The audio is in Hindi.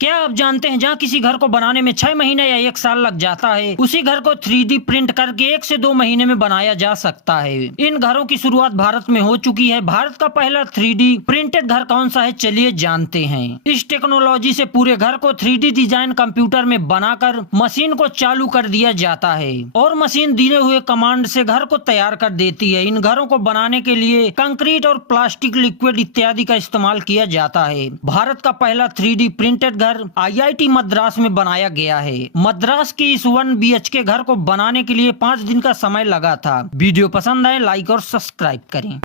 क्या आप जानते हैं जहाँ किसी घर को बनाने में 6 महीने या 1 साल लग जाता है, उसी घर को 3D प्रिंट करके 1 से 2 महीने में बनाया जा सकता है। इन घरों की शुरुआत भारत में हो चुकी है। भारत का पहला 3D प्रिंटेड घर कौन सा है, चलिए जानते हैं। इस टेक्नोलॉजी से पूरे घर को 3D डिजाइन कंप्यूटर में बनाकर मशीन को चालू कर दिया जाता है और मशीन दिए हुए कमांड से घर को तैयार कर देती है। इन घरों को बनाने के लिए कंक्रीट और प्लास्टिक लिक्विड इत्यादि का इस्तेमाल किया जाता है। भारत का पहला 3D प्रिंटेड घर IIT मद्रास में बनाया गया है। मद्रास की इस 1 BHK घर को बनाने के लिए 5 दिन का समय लगा था। वीडियो पसंद आए लाइक और सब्सक्राइब करें।